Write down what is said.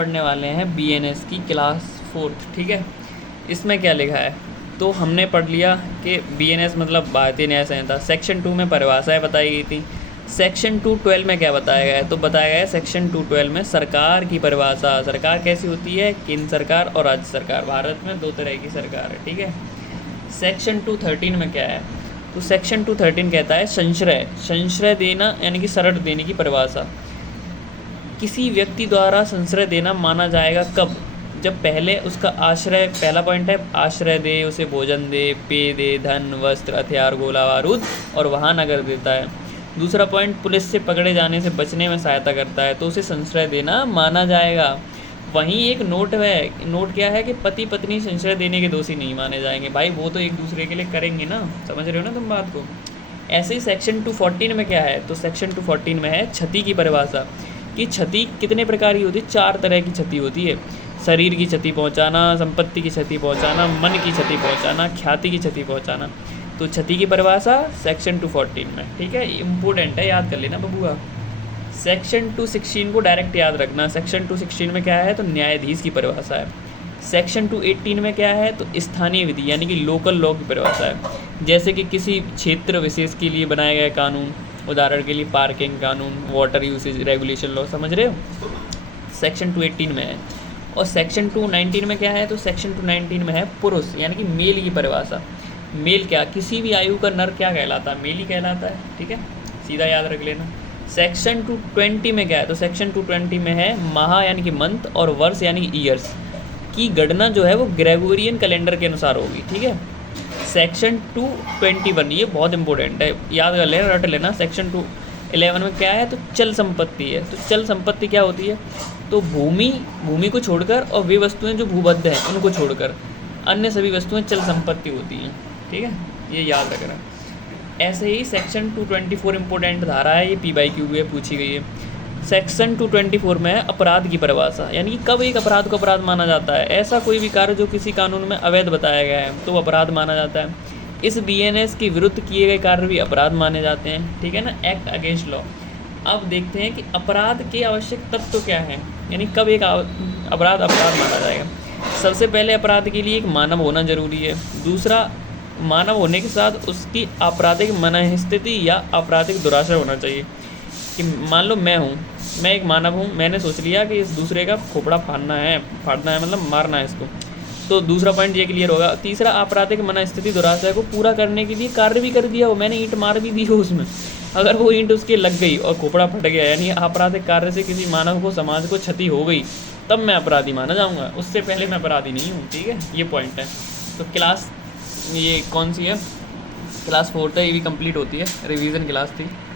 पढ़ने वाले हैं बीएनएस की क्लास 4th। ठीक है, इसमें क्या लिखा है तो हमने पढ़ लिया कि बीएनएस मतलब भारतीय न्याय संहिता। सेक्शन 2 में परिभाषाएं बताई गई थी। सेक्शन 212 में क्या बताया गया है तो बताया गया है सेक्शन 212 में सरकार की परिभाषा। सरकार कैसी होती है? केंद्र सरकार और राज्य सरकार। भारत में दो तरह की सरकार है। ठीक है, सेक्शन 213 में क्या है तो सेक्शन 213 कहता है संश्रय देना यानी कि शरण देने की परिभाषा। किसी व्यक्ति द्वारा संश्रय देना माना जाएगा कब? जब पहले उसका आश्रय, पहला पॉइंट है आश्रय दे, उसे भोजन दे, पेय दे, धन, वस्त्र, हथियार, गोला बारूद और वाहन अगर देता है। दूसरा पॉइंट पुलिस से पकड़े जाने से बचने में सहायता करता है तो उसे संश्रय देना माना जाएगा। वहीं एक नोट है, नोट क्या है कि पति पत्नी संश्रय देने के दोषी नहीं माने जाएंगे। भाई वो तो एक दूसरे के लिए करेंगे ना, समझ रहे हो ना तुम बात को। ऐसे ही सेक्शन 214 में क्या है तो सेक्शन 214 में है क्षति की परिभाषा कि क्षति कितने प्रकार की होती है? 4 तरह की क्षति होती है। शरीर की क्षति पहुंचाना, संपत्ति की क्षति पहुंचाना, मन की क्षति पहुंचाना, ख्याति की क्षति पहुंचाना। तो क्षति की परिभाषा सेक्शन 214 में। ठीक है, इम्पोर्टेंट है, याद कर लेना बबुआ। सेक्शन 216 को डायरेक्ट याद रखना। सेक्शन 216 में क्या है तो न्यायाधीश की परिभाषा है। सेक्शन 218 में क्या है तो स्थानीय विधि यानी कि लोकल लॉ की परिभाषा है। जैसे कि किसी क्षेत्र विशेष के लिए बनाए गए कानून, उदाहरण के लिए पार्किंग कानून, वाटर यूसेज रेगुलेशन लॉ, समझ रहे हो, सेक्शन 218 में है। और सेक्शन 219 में क्या है तो सेक्शन 219 में है पुरुष यानी कि मेल की परिभाषा। मेल क्या? किसी भी आयु का नर क्या कहलाता है? मेल ही कहलाता है। ठीक है, सीधा याद रख लेना। सेक्शन 220 में क्या है तो सेक्शन 220 में है माह यानी कि मंथ और वर्ष यानी कि ईयर्स की गणना जो है वो ग्रेगोरियन कैलेंडर के अनुसार होगी। ठीक है, सेक्शन 221 ये बहुत इंपॉर्टेंट है, याद कर लेना, रट लेना। सेक्शन 211 में क्या है तो चल संपत्ति है। तो चल संपत्ति क्या होती है तो भूमि को छोड़कर और वे वस्तुएं जो भूबद्ध हैं उनको छोड़कर अन्य सभी वस्तुएं चल संपत्ति होती हैं। ठीक है, ये याद रखना। ऐसे ही सेक्शन 224 इंपॉर्टेंट धारा है, ये PYQ में पूछी गई है। सेक्शन 224 में है अपराध की परिभाषा यानी कि कब एक अपराध को अपराध माना जाता है। ऐसा कोई भी कार्य जो किसी कानून में अवैध बताया गया है तो अपराध माना जाता है। इस BNS के विरुद्ध किए गए कार्य भी अपराध माने जाते हैं। ठीक है ना, एक्ट अगेंस्ट लॉ। अब देखते हैं कि अपराध के आवश्यक तत्व क्या हैं, यानी कब एक अपराध माना जाएगा। सबसे पहले अपराध के लिए एक मानव होना जरूरी है। दूसरा, मानव होने के साथ उसकी आपराधिक मनःस्थिति या आपराधिक दुराशय होना चाहिए। कि मान लो मैं एक मानव हूँ, मैंने सोच लिया कि इस दूसरे का खोपड़ा फाड़ना है मतलब मारना है इसको, तो दूसरा पॉइंट ये क्लियर होगा। तीसरा, आपराधिक मनःस्थिति दुराशय को पूरा करने के लिए कार्य भी कर दिया हो, मैंने ईंट मार भी दी हो उसमें, अगर वो ईंट उसके लग गई और खोपड़ा फट गया यानी आपराधिक कार्य से किसी मानव को, समाज को क्षति हो गई, तब मैं अपराधी माना जाऊँगा, उससे पहले मैं अपराधी नहीं हूँ। ठीक है, ये पॉइंट है। तो क्लास ये कौन सी है? क्लास 4 है, ये भी कंप्लीट होती है, रिवीजन क्लास थी।